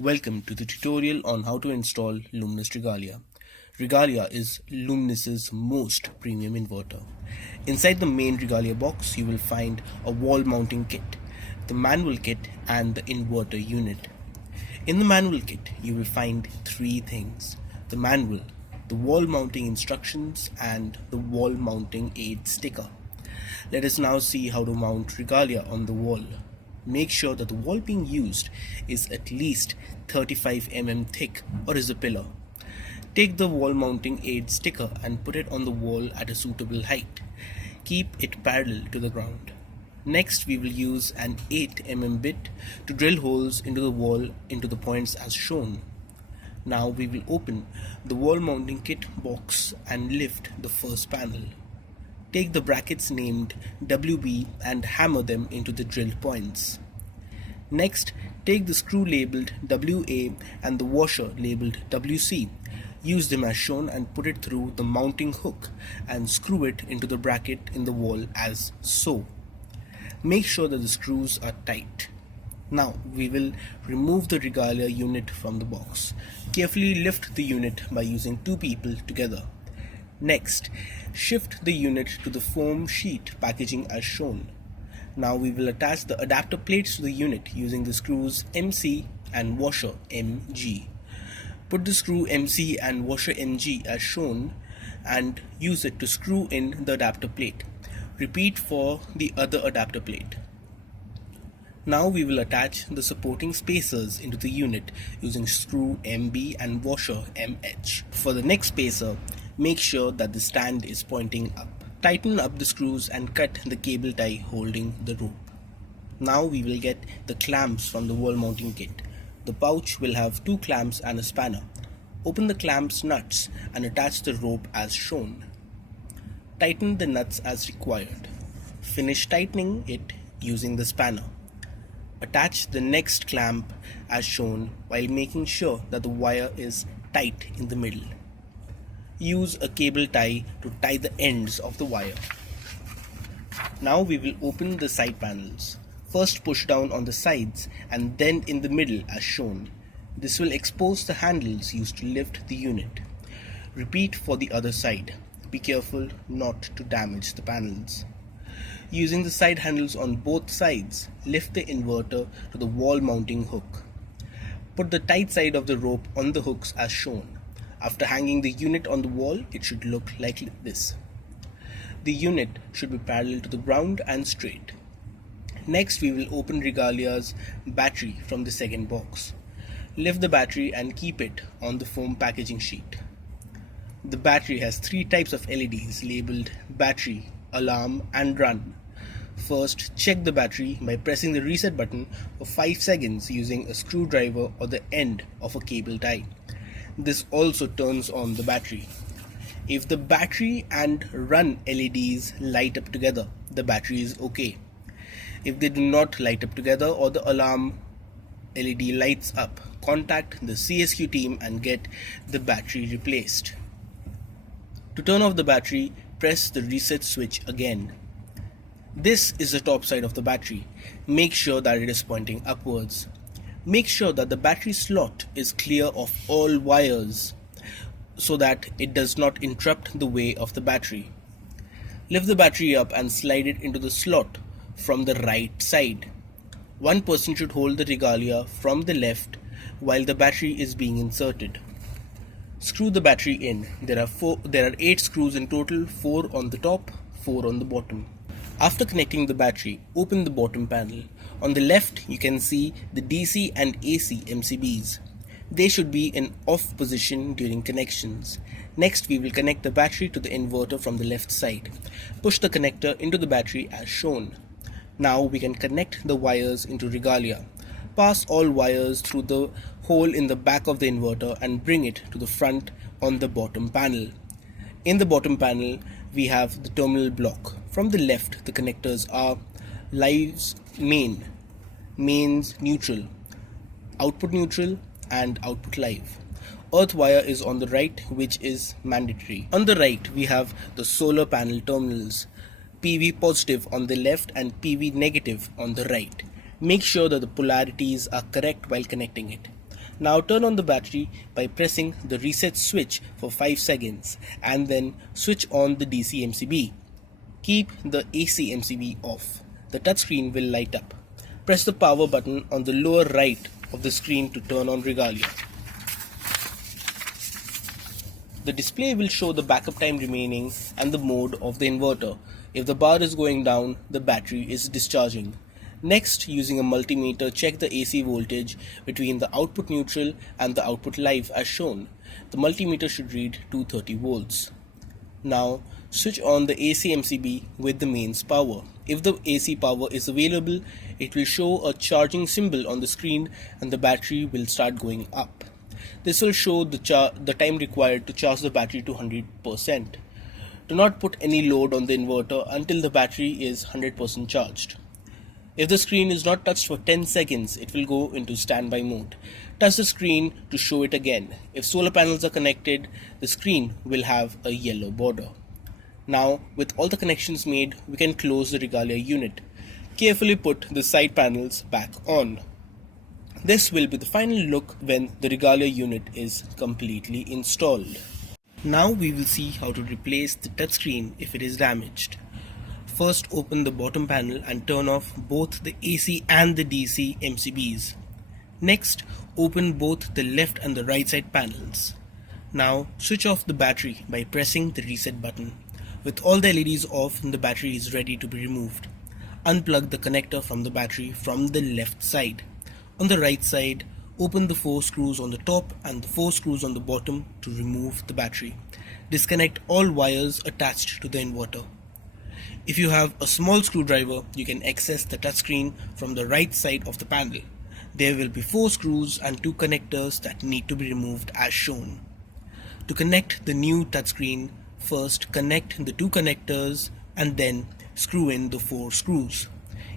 Welcome to the tutorial on how to install Luminous Regalia. Regalia is Luminous's most premium inverter. Inside the main Regalia box, you will find a wall mounting kit, the manual kit and the inverter unit. In the manual kit, you will find three things: the manual, the wall mounting instructions and the wall mounting aid sticker. Let us now see how to mount Regalia on the wall. Make sure that the wall being used is at least 35 mm thick or is a pillar. Take the wall mounting aid sticker and put it on the wall at a suitable height. Keep it parallel to the ground. Next, we will use an 8 mm bit to drill holes into the wall into the points as shown. Now we will open the wall mounting kit box and lift the first panel. Take the brackets named WB and hammer them into the drilled points. Next, take the screw labeled WA and the washer labeled WC. Use them as shown and put it through the mounting hook and screw it into the bracket in the wall as so. Make sure that the screws are tight. Now we will remove the Regalia unit from the box. Carefully lift the unit by using two people together. Next, shift the unit to the foam sheet packaging as shown. Now we will attach the adapter plates to the unit using the screws MC and washer MG. Put the screw MC and washer MG as shown and use it to screw in the adapter plate. Repeat for the other adapter plate. Now we will attach the supporting spacers into the unit using screw MB and washer MH. For the next spacer, make sure that the stand is pointing up. Tighten up the screws and cut the cable tie holding the rope. Now we will get the clamps from the wall mounting kit. The pouch will have two clamps and a spanner. Open the clamps nuts and attach the rope as shown. Tighten the nuts as required. Finish tightening it using the spanner. Attach the next clamp as shown while making sure that the wire is tight in the middle. Use a cable tie to tie the ends of the wire. Now we will open the side panels. First push down on the sides and then in the middle as shown. This will expose the handles used to lift the unit. Repeat for the other side. Be careful not to damage the panels. Using the side handles on both sides, lift the inverter to the wall mounting hook. Put the tight side of the rope on the hooks as shown. After hanging the unit on the wall, it should look like this. The unit should be parallel to the ground and straight. Next, we will open Regalia's battery from the second box. Lift the battery and keep it on the foam packaging sheet. The battery has three types of LEDs labeled battery, alarm and run. First, check the battery by pressing the reset button for 5 seconds using a screwdriver or the end of a cable tie. This also turns on the battery. If the battery and run LEDs light up together, the battery is okay. If they do not light up together or the alarm LED lights up, contact the CSQ team and get the battery replaced. To turn off the battery, press the reset switch again. This is the top side of the battery. Make sure that it is pointing upwards. Make sure that the battery slot is clear of all wires so that it does not interrupt the way of the battery. Lift the battery up and slide it into the slot from the right side. One person should hold the Regalia from the left while the battery is being inserted. Screw the battery in. There are 8 screws in total, 4 on the top, 4 on the bottom. After connecting the battery, open the bottom panel. On the left, you can see the DC and AC MCBs. They should be in off position during connections. Next, we will connect the battery to the inverter from the left side. Push the connector into the battery as shown. Now we can connect the wires into Regalia. Pass all wires through the hole in the back of the inverter and bring it to the front on the bottom panel. In the bottom panel, we have the terminal block. From the left, the connectors are lives main, mains neutral, output neutral and output live. Earth wire is on the right, which is mandatory. On the right, we have the solar panel terminals. PV positive on the left and PV negative on the right. Make sure that the polarities are correct while connecting it. Now turn on the battery by pressing the reset switch for 5 seconds and then switch on the DC MCB. Keep the AC MCB off. The touchscreen will light up. Press the power button on the lower right of the screen to turn on Regalia. The display will show the backup time remaining and the mode of the inverter. If the bar is going down, the battery is discharging. Next, using a multimeter, check the AC voltage between the output neutral and the output live as shown. The multimeter should read 230 volts. Now, switch on the AC MCB with the mains power. If the AC power is available, it will show a charging symbol on the screen and the battery will start going up. This will show the time required to charge the battery to 100%. Do not put any load on the inverter until the battery is 100% charged. If the screen is not touched for 10 seconds, it will go into standby mode. Touch the screen to show it again. If solar panels are connected, the screen will have a yellow border. Now, with all the connections made, we can close the Regalia unit. Carefully put the side panels back on. This will be the final look when the Regalia unit is completely installed. Now we will see how to replace the touchscreen if it is damaged. First, open the bottom panel and turn off both the AC and the DC MCBs. Next, open both the left and the right side panels. Now, switch off the battery by pressing the reset button. With all the LEDs off, the battery is ready to be removed. Unplug the connector from the battery from the left side. On the right side, open the 4 screws on the top and the 4 screws on the bottom to remove the battery. Disconnect all wires attached to the inverter. If you have a small screwdriver, you can access the touchscreen from the right side of the panel. There will be 4 screws and 2 connectors that need to be removed as shown. To connect the new touchscreen, first connect the 2 connectors and then screw in the 4 screws.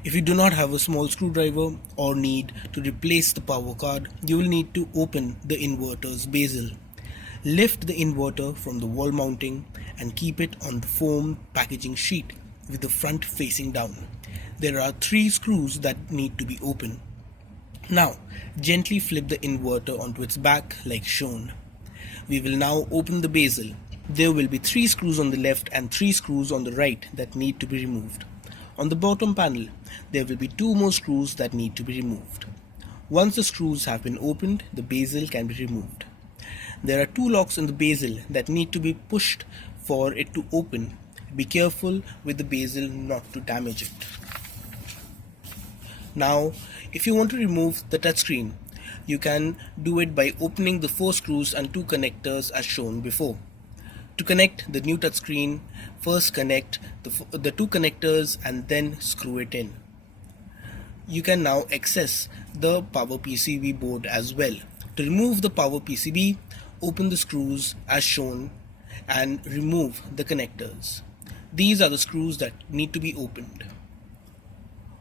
If you do not have a small screwdriver or need to replace the power card, you will need to open the inverter's bezel. Lift the inverter from the wall mounting and keep it on the foam packaging sheet with the front facing down. There are 3 screws that need to be opened. Now, gently flip the inverter onto its back like shown. We will now open the bezel. There will be 3 screws on the left and 3 screws on the right that need to be removed. On the bottom panel, there will be 2 more screws that need to be removed. Once the screws have been opened, the bezel can be removed. There are 2 locks in the bezel that need to be pushed for it to open. Be careful with the bezel not to damage it. Now, if you want to remove the touchscreen, you can do it by opening the 4 screws and 2 connectors as shown before. To connect the new touchscreen, first connect the 2 connectors and then screw it in. You can now access the power PCB board as well. To remove the power PCB, open the screws as shown and remove the connectors. These are the screws that need to be opened.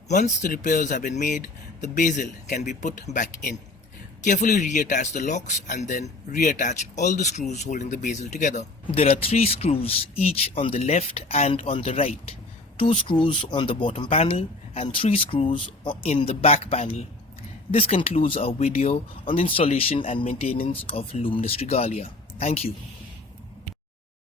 Once the repairs have been made, the bezel can be put back in. Carefully reattach the locks and then reattach all the screws holding the bezel together. There are 3 screws each on the left and on the right, 2 screws on the bottom panel and 3 screws in the back panel. This concludes our video on the installation and maintenance of Luminous Regalia. Thank you.